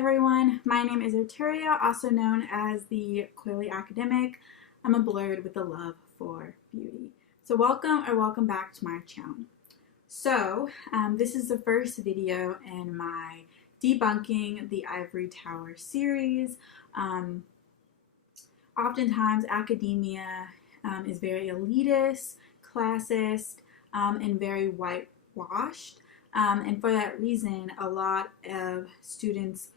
everyone, my name is Arturia, also known as the Clearly Academic. I'm a blurred with a love for beauty. So welcome back to my channel. So this is the first video in my Debunking the Ivory Tower series. Oftentimes academia is very elitist, classist, and very whitewashed. And for that reason, a lot of students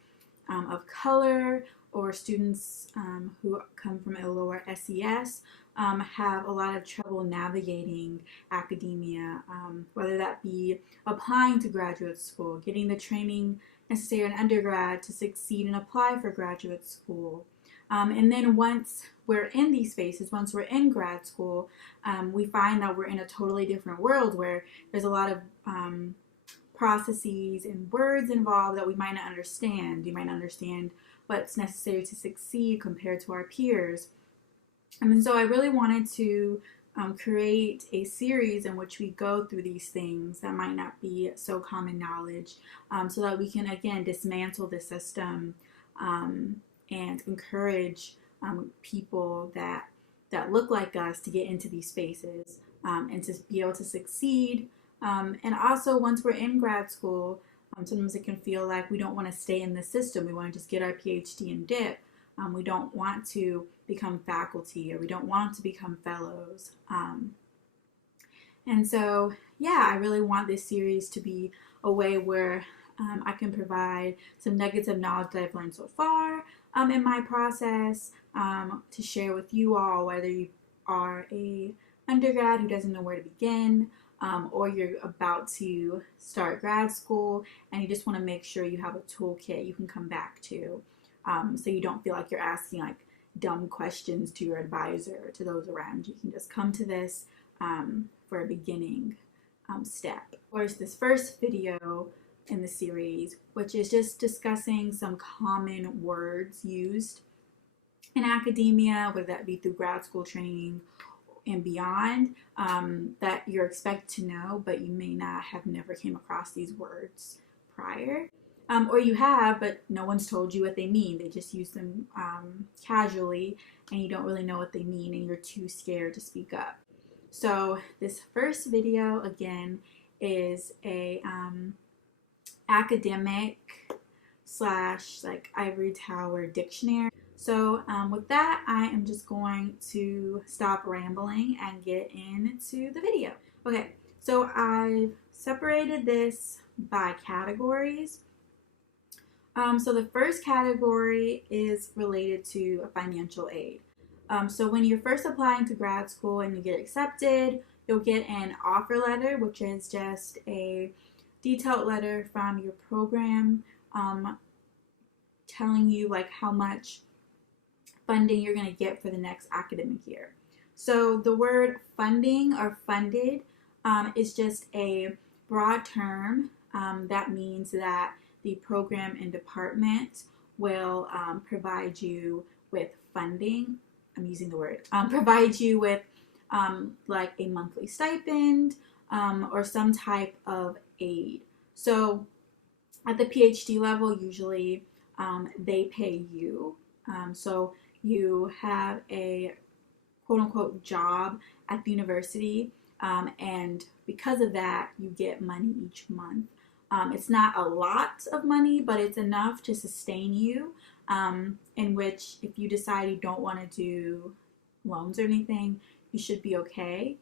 of color or students who come from a lower SES have a lot of trouble navigating academia, whether that be applying to graduate school, getting the training necessary in undergrad to succeed and apply for graduate school. And then once we're in these spaces, once we're in grad school, we find that we're in a totally different world where there's a lot of processes and words involved that we might not understand. You might not understand what's necessary to succeed compared to our peers. And so I really wanted to create a series in which we go through these things that might not be so common knowledge, so that we can again dismantle the system and encourage people that look like us to get into these spaces and to be able to succeed. And also, once we're in grad school, sometimes it can feel like we don't want to stay in the system. We want to just get our PhD and dip. We don't want to become faculty, or we don't want to become fellows. And so, yeah, I really want this series to be a way where I can provide some nuggets of knowledge that I've learned so far in my process to share with you all, whether you are a undergrad who doesn't know where to begin, or you're about to start grad school and you just want to make sure you have a toolkit you can come back to, so you don't feel like you're asking like dumb questions to your advisor or to those around you. You can just come to this for a beginning step. Of course, this first video in the series, which is just discussing some common words used in academia, whether that be through grad school training and beyond, that you're expected to know, but you may not have never came across these words prior. Or you have, but no one's told you what they mean. They just use them casually, and you don't really know what they mean, and you're too scared to speak up. So this first video, again, is a academic / like ivory tower dictionary. So with that, I am just going to stop rambling and get into the video. Okay, so I've separated this by categories. So the first category is related to financial aid. So when you're first applying to grad school and you get accepted, you'll get an offer letter, which is just a detailed letter from your program telling you like how much funding you're going to get for the next academic year. So the word funding or funded is just a broad term that means that the program and department will provide you with funding. I'm using the word, provide you with like a monthly stipend or some type of aid. So at the PhD level, usually they pay you. So you have a quote-unquote job at the university, and because of that, you get money each month. It's not a lot of money, but it's enough to sustain you, in which if you decide you don't want to do loans or anything, you should be okay.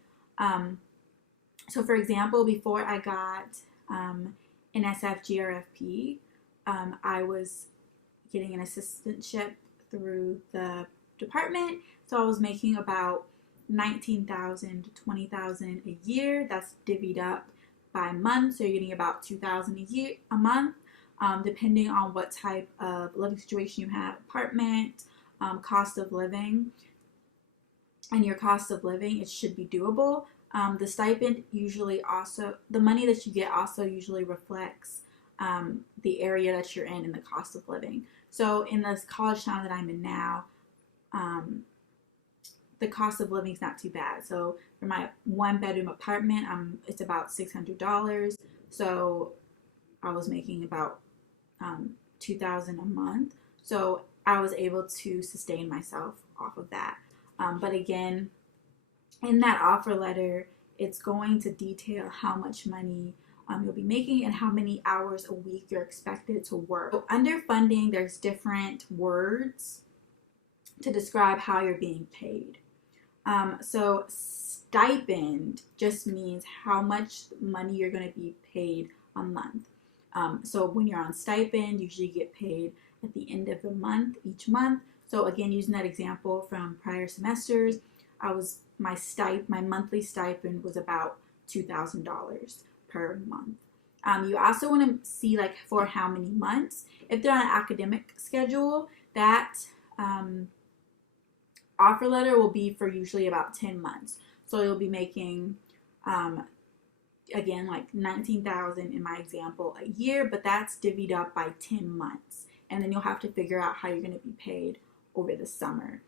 So for example, before I got an SFGRFP, I was getting an assistantship through the department, so I was making about $19,000 to $20,000 a year. That's divvied up by month, so you're getting about $2,000 a month, depending on what type of living situation you have, apartment, cost of living, and your cost of living. It should be doable. The stipend usually also, the money that you get also usually reflects the area that you're in and the cost of living. So in this college town that I'm in now, the cost of living is not too bad. So for my 1-bedroom apartment, it's about $600. So I was making about $2,000 a month. So I was able to sustain myself off of that. But again, in that offer letter, it's going to detail how much money you'll be making and how many hours a week you're expected to work. So under funding, there's different words to describe how you're being paid. So stipend just means how much money you're going to be paid a month. So when you're on stipend, usually you get paid at the end of the month, each month. So again, using that example from prior semesters, my monthly stipend was about $2,000 per month. You also want to see like for how many months. If they're on an academic schedule, that offer letter will be for usually about 10 months. So you'll be making, again, like $19,000 in my example a year, but that's divvied up by 10 months. And then you'll have to figure out how you're going to be paid over the summer.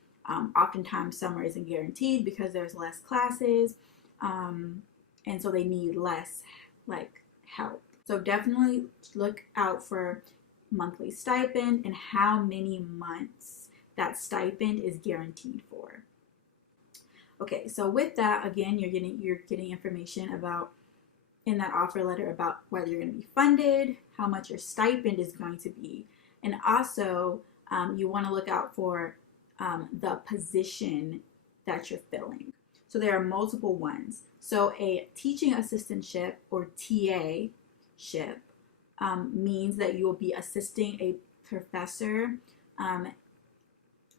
Oftentimes summer isn't guaranteed because there's less classes, and so they need less like help. So definitely look out for monthly stipend and how many months that stipend is guaranteed for. Okay, so with that, again, you're getting information about in that offer letter about whether you're going to be funded, how much your stipend is going to be, and also you want to look out for the position that you're filling. So there are multiple ones. So a teaching assistantship or TA-ship means that you will be assisting a professor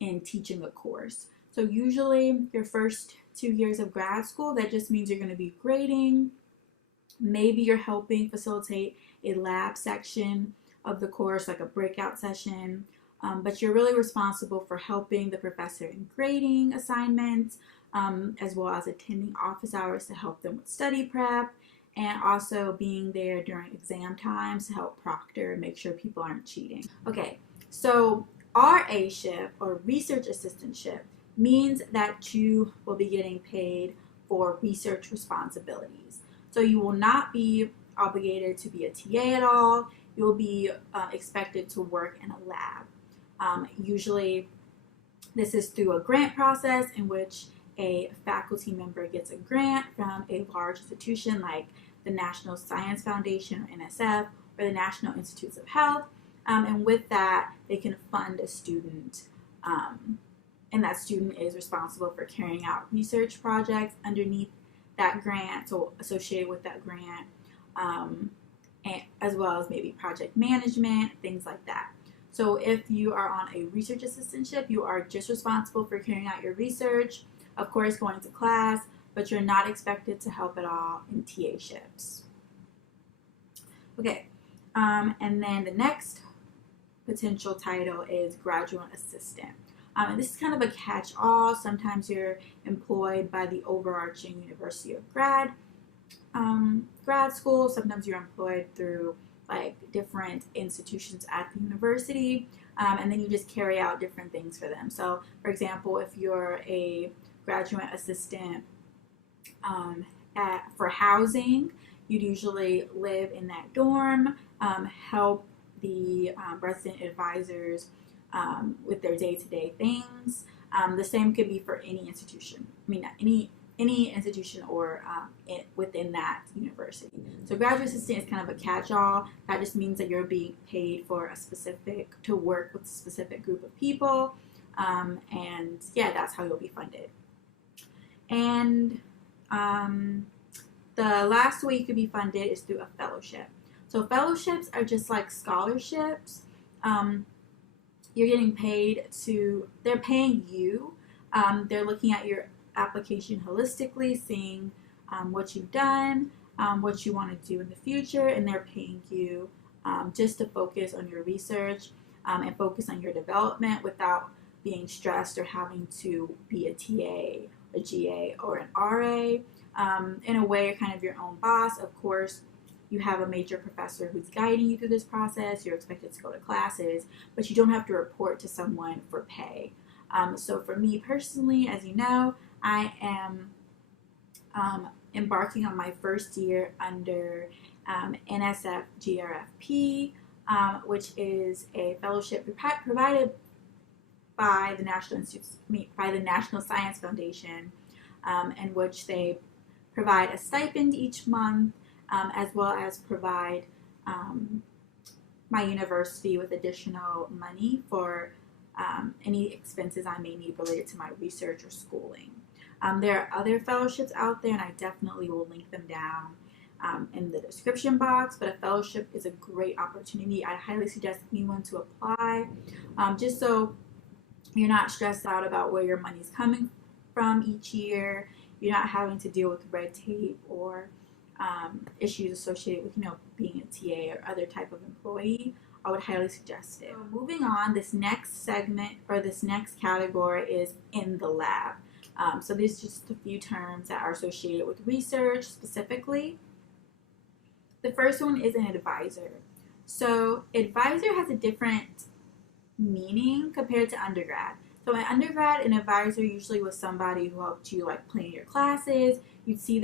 in teaching a course. So usually your first 2 years of grad school, that just means you're going to be grading. Maybe you're helping facilitate a lab section of the course, like a breakout session. But you're really responsible for helping the professor in grading assignments, as well as attending office hours to help them with study prep, and also being there during exam times to help proctor and make sure people aren't cheating. Okay, so RA-ship or research assistantship means that you will be getting paid for research responsibilities. So you will not be obligated to be a TA at all. You'll be expected to work in a lab. Usually this is through a grant process in which a faculty member gets a grant from a large institution like the National Science Foundation or NSF or the National Institutes of Health, and with that they can fund a student, and that student is responsible for carrying out research projects underneath that grant, so associated with that grant, and as well as maybe project management, things like that. So if you are on a research assistantship, you are just responsible for carrying out your research, of course going to class, but you're not expected to help at all in TA ships. Okay, and then the next potential title is graduate assistant. And this is kind of a catch-all. Sometimes you're employed by the overarching University of Grad school. Sometimes you're employed through like different institutions at the university, and then you just carry out different things for them. So for example, if you're a graduate assistant for housing, you'd usually live in that dorm, help the resident advisors with their day-to-day things. The same could be for any institution. I mean, any institution or within that university. So graduate assistant is kind of a catch-all. That just means that you're being paid for to work with a specific group of people, and yeah, that's how you'll be funded. And the last way you could be funded is through a fellowship. So fellowships are just like scholarships. You're getting paid they're paying you. They're looking at your application holistically, seeing what you've done, what you want to do in the future, and they're paying you just to focus on your research and focus on your development without being stressed or having to be a TA, a GA, or an RA. In a way, you're kind of your own boss. Of course, you have a major professor who's guiding you through this process. You're expected to go to classes, but you don't have to report to someone for pay. So for me personally, as you know, I am embarking on my first year under NSF GRFP which is a fellowship provided by the National Science Foundation, in which they provide a stipend each month, as well as provide my university with additional money for any expenses I may need related to my research or schooling. There are other fellowships out there, and I definitely will link them down in the description box, but a fellowship is a great opportunity. I highly suggest anyone to apply, just so you're not stressed out about where your money's coming from each year. You're not having to deal with red tape or issues associated with, being a TA or other type of employee. I would highly suggest it. So moving on, this next segment or this next category is in the lab. So these are just a few terms that are associated with research specifically. The first one is an advisor. So advisor has a different meaning compared to undergrad. So in undergrad, an advisor usually was somebody who helped you plan your classes. You'd see